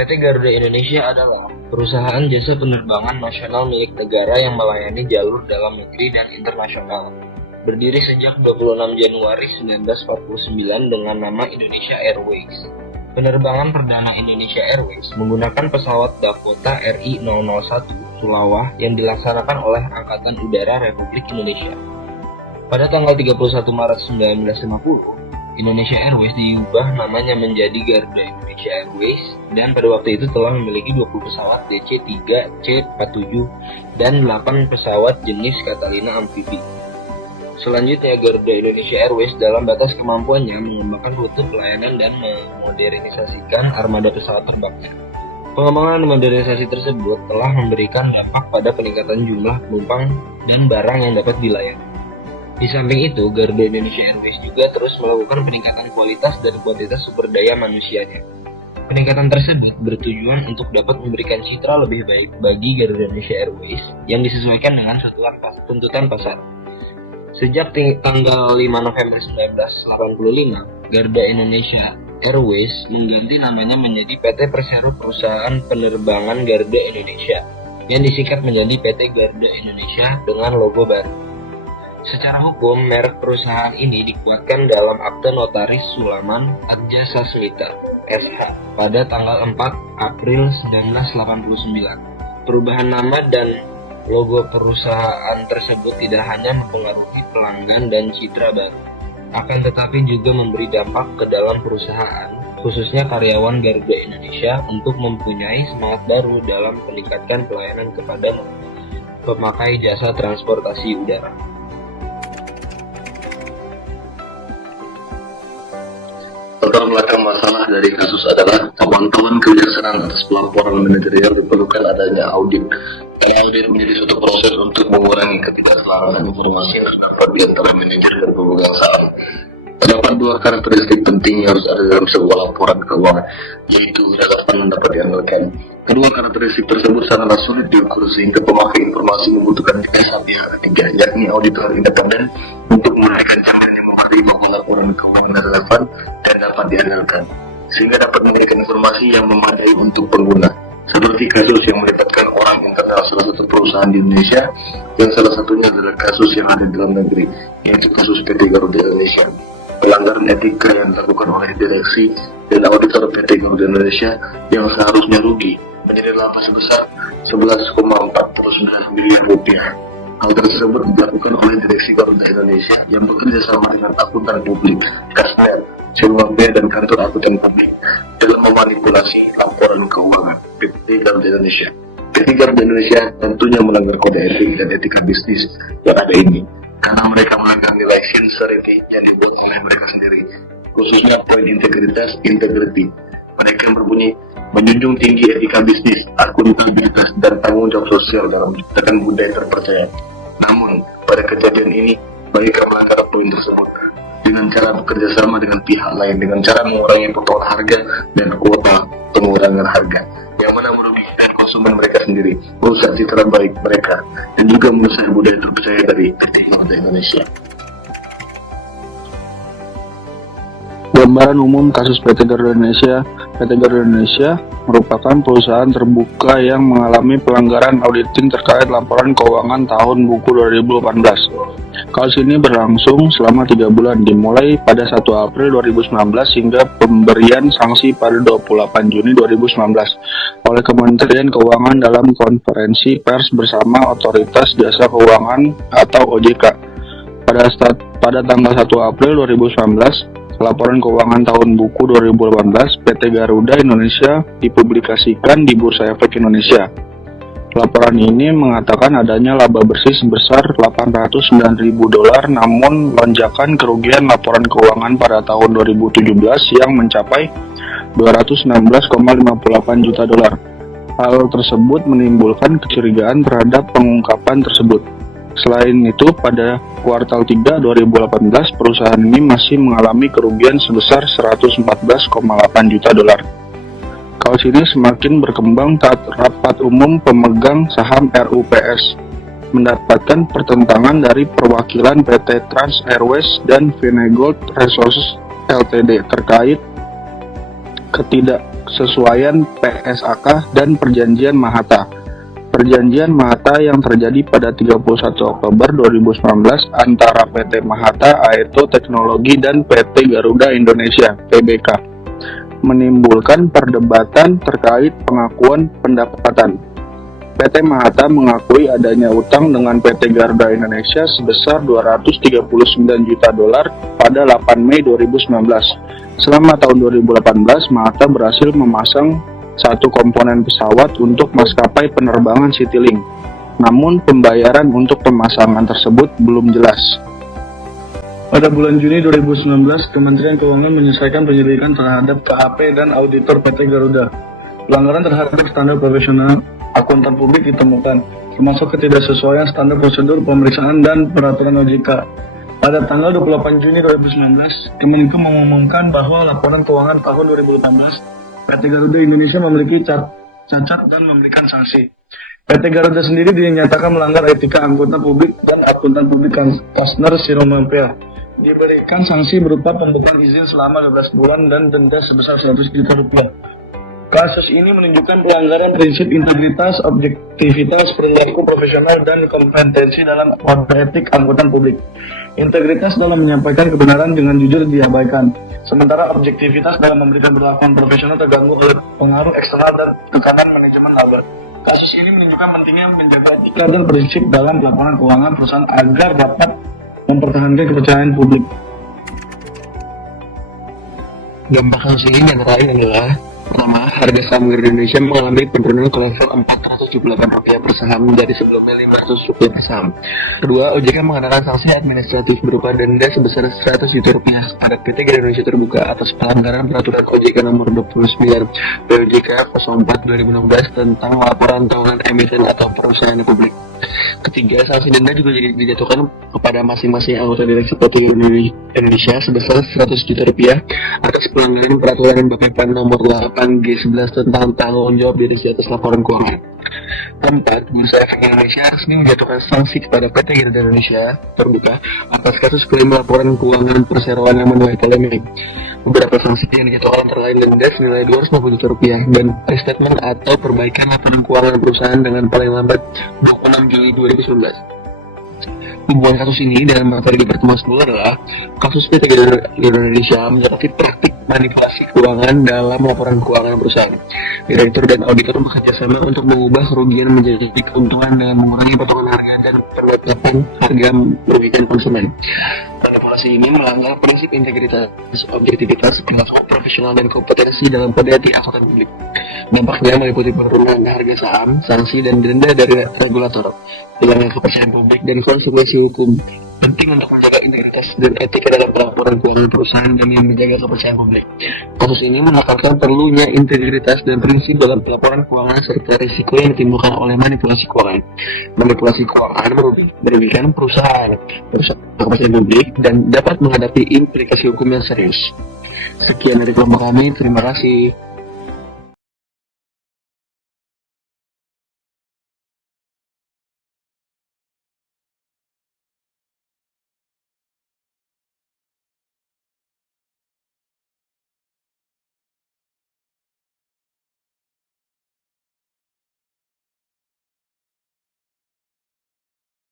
PT Garuda Indonesia adalah perusahaan jasa penerbangan nasional milik negara yang melayani jalur dalam negeri dan internasional. Berdiri sejak 26 Januari 1949 dengan nama Indonesia Airways. Penerbangan perdana Indonesia Airways menggunakan pesawat Dakota RI-001 Sulawah yang dilaksanakan oleh Angkatan Udara Republik Indonesia. Pada tanggal 31 Maret 1950, Indonesia Airways diubah namanya menjadi Garuda Indonesia Airways dan pada waktu itu telah memiliki 20 pesawat DC-3, C-47 dan 8 pesawat jenis Catalina amfibi. Selanjutnya, Garuda Indonesia Airways dalam batas kemampuannya mengembangkan rute pelayanan dan memodernisasikan armada pesawat terbangnya. Pengembangan modernisasi tersebut telah memberikan dampak pada peningkatan jumlah penumpang dan barang yang dapat dilayani. Di samping itu, Garuda Indonesia Airways juga terus melakukan peningkatan kualitas dan kuantitas sumber daya manusianya. Peningkatan tersebut bertujuan untuk dapat memberikan citra lebih baik bagi Garuda Indonesia Airways yang disesuaikan dengan tuntutan pasar. Sejak tanggal 5 November 1985, Garuda Indonesia Airways mengganti namanya menjadi PT Persero Perusahaan Penerbangan Garuda Indonesia yang disingkat menjadi PT Garuda Indonesia dengan logo baru. Secara hukum, merek perusahaan ini dikuatkan dalam Akte Notaris Sulaman Adjasasmita SH pada tanggal 4 April 1989. Perubahan nama dan logo perusahaan tersebut tidak hanya mempengaruhi pelanggan dan citra baru, akan tetapi juga memberi dampak ke dalam perusahaan, khususnya karyawan Garuda Indonesia untuk mempunyai semangat baru dalam meningkatkan pelayanan kepada pemakai jasa transportasi udara. Latar belakang masalah dari kasus adalah pemantauan kebijaksanaan atas pelaporan manajerial diperlukan adanya audit. Karena audit menjadi suatu proses untuk mengurangi ketidakselarasan informasi yang terdapat di antara manajer dan pemegang saham. Terdapat dua karakteristik penting yang harus ada dalam sebuah laporan keuangan, yaitu relevan dan dapat diandalkan. Kedua karakteristik tersebut sangatlah sulit diukur sehingga pemakai informasi membutuhkan jasa pihak ketiga, yakni auditor independen, untuk menunjukkan caranya memberi bahwa laporan keuangan relevan dan dapat diandalkan, sehingga dapat memberikan informasi yang memadai untuk pengguna. Seperti kasus yang melibatkan orang internal salah satu perusahaan di Indonesia, yang salah satunya adalah kasus yang ada di dalam negeri, yaitu kasus PT Garuda Indonesia. Pelanggaran etika yang dilakukan oleh direksi dan auditor PT Garuda Indonesia yang seharusnya rugi menjadi laba sebesar 11,49 miliar rupiah. Hal tersebut dilakukan oleh direksi Garuda Indonesia yang bekerja sama dengan akuntan publik, Kasner, CMP dan kantor akuntan publik dalam memanipulasi laporan keuangan PT Garuda Indonesia. PT Garuda Indonesia tentunya melanggar kode etik dan etika bisnis yang ada ini, karena mereka melanggar nilai sincerity yang dibuat oleh mereka sendiri, khususnya poin integritas, integrity. Mereka yang berbunyi menjunjung tinggi etika bisnis, akuntabilitas, dan tanggung jawab sosial dalam menciptakan budaya terpercaya. Namun, pada kejadian ini, mereka melanggar poin tersebut dengan cara bekerja sama dengan pihak lain, dengan cara mengurangi potongan harga dan kuota pengurangan harga, yang mana merugikan konsumen mereka sendiri, merusak citra baik mereka, dan juga merusak budaya terpercaya dari PT Garuda Indonesia. Gambaran umum kasus PT Garuda Indonesia. PT Garuda Indonesia merupakan perusahaan terbuka yang mengalami pelanggaran auditing terkait laporan keuangan tahun buku 2018. Kasus ini berlangsung selama 3 bulan, dimulai pada 1 April 2019 hingga pemberian sanksi pada 28 Juni 2019 oleh Kementerian Keuangan dalam konferensi pers bersama Otoritas Jasa Keuangan atau OJK. Pada tanggal 1 April 2019, laporan keuangan tahun buku 2018 PT Garuda Indonesia dipublikasikan di Bursa Efek Indonesia. Laporan ini mengatakan adanya laba bersih sebesar $809.000, namun lonjakan kerugian laporan keuangan pada tahun 2017 yang mencapai $216,58 juta. Hal tersebut menimbulkan kecurigaan terhadap pengungkapan tersebut. Selain itu, pada kuartal 3 2018, perusahaan ini masih mengalami kerugian sebesar $114,8 juta. Kasus ini semakin berkembang saat rapat umum pemegang saham RUPS mendapatkan pertentangan dari perwakilan PT Trans Airways dan Vinegold Resources Ltd terkait ketidaksesuaian PSAK dan Perjanjian Mahata. Perjanjian Mahata yang terjadi pada 31 Oktober 2019 antara PT Mahata Aeto Teknologi dan PT Garuda Indonesia (PBK) menimbulkan perdebatan terkait pengakuan pendapatan. PT Mahata mengakui adanya utang dengan PT Garuda Indonesia sebesar $239 juta pada 8 Mei 2019. Selama tahun 2018, Mahata berhasil memasang satu komponen pesawat untuk maskapai penerbangan Citylink. Namun pembayaran untuk pemasangan tersebut belum jelas. Pada bulan Juni 2019, Kementerian Keuangan menyelesaikan penyelidikan terhadap KAP dan auditor PT Garuda. Pelanggaran terhadap standar profesional akuntan publik ditemukan, termasuk ketidaksesuaian standar prosedur pemeriksaan dan peraturan OJK. Pada tanggal 28 Juni 2019, Kemenko mengumumkan bahwa laporan keuangan tahun 2018 PT Garuda Indonesia memiliki cacat dan memberikan sanksi. PT Garuda sendiri dinyatakan melanggar etika akuntan publik dan akuntan publik Kastner Siromempea. Diberikan sanksi berupa pembekuan izin selama 12 bulan dan denda sebesar 100 juta rupiah. Kasus ini menunjukkan pelanggaran prinsip integritas, objektivitas, perilaku profesional, dan kompetensi dalam kode etik angkutan publik. Integritas dalam menyampaikan kebenaran dengan jujur diabaikan, sementara objektivitas dalam memberikan perlakuan profesional terganggu oleh pengaruh eksternal dan tekanan manajemen laba. Kasus ini menunjukkan pentingnya menjaga etika dan prinsip dalam pelaporan keuangan perusahaan agar dapat mempertahankan kepercayaan publik. Dampak kasus ini antara lain adalah: pertama, harga saham Garuda Indonesia mengalami penurunan ke level Rp478 per saham dari sebelumnya Rp500 per saham. Kedua, OJK mengenakan sanksi administratif berupa denda sebesar Rp100 juta pada PT Garuda Indonesia Terbuka atas pelanggaran peraturan OJK nomor 29 POJK 04/2016 tentang laporan tahunan emiten atau perusahaan publik. Ketiga, sanksi denda juga dijatuhkan kepada masing-masing anggota direksi PT Garuda Indonesia sebesar Rp100 juta atas pelanggaran peraturan Bapeptan nomor 8G11 tentang tanggung jawab diri atas laporan keuangan. Keempat, Bursa Efek Indonesia resmi menjatuhkan sanksi kepada PT Garuda Indonesia Terbuka atas kasus klaim laporan keuangan perseroan yang menuai polemik. Beberapa sanksi yang dijatuhkan antara lain denda senilai Rp250 juta dan restatement atau perbaikan laporan keuangan perusahaan dengan paling lambat 26 Juli 2019. Hubungan kasus ini dengan materi di pertemuan sebelumnya adalah kasus PT Garuda Indonesia menyoroti praktik manipulasi keuangan dalam laporan keuangan perusahaan. Direktur dan auditor bekerjasama untuk mengubah kerugian menjadi keuntungan dengan mengurangi potongan harga dan penetapan harga merugikan konsumen. Manipulasi ini melanggar prinsip integritas, objektivitas, perilaku profesional, dan kompetensi dalam kode etik akuntan publik. Dampaknya meliputi penurunan harga saham, sanksi, dan denda dari regulator, hilangnya kepercayaan publik, dan konsekuensi hukum. Penting untuk menjaga integritas dan etika dalam pelaporan keuangan perusahaan demi menjaga kepercayaan publik. Kasus ini menekankan perlunya integritas dan prinsip dalam pelaporan keuangan serta risiko yang ditimbulkan oleh manipulasi keuangan. Manipulasi keuangan merugikan perusahaan kepercayaan publik dan dapat menghadapi implikasi hukum yang serius. Sekian dari kelompok kami, terima kasih.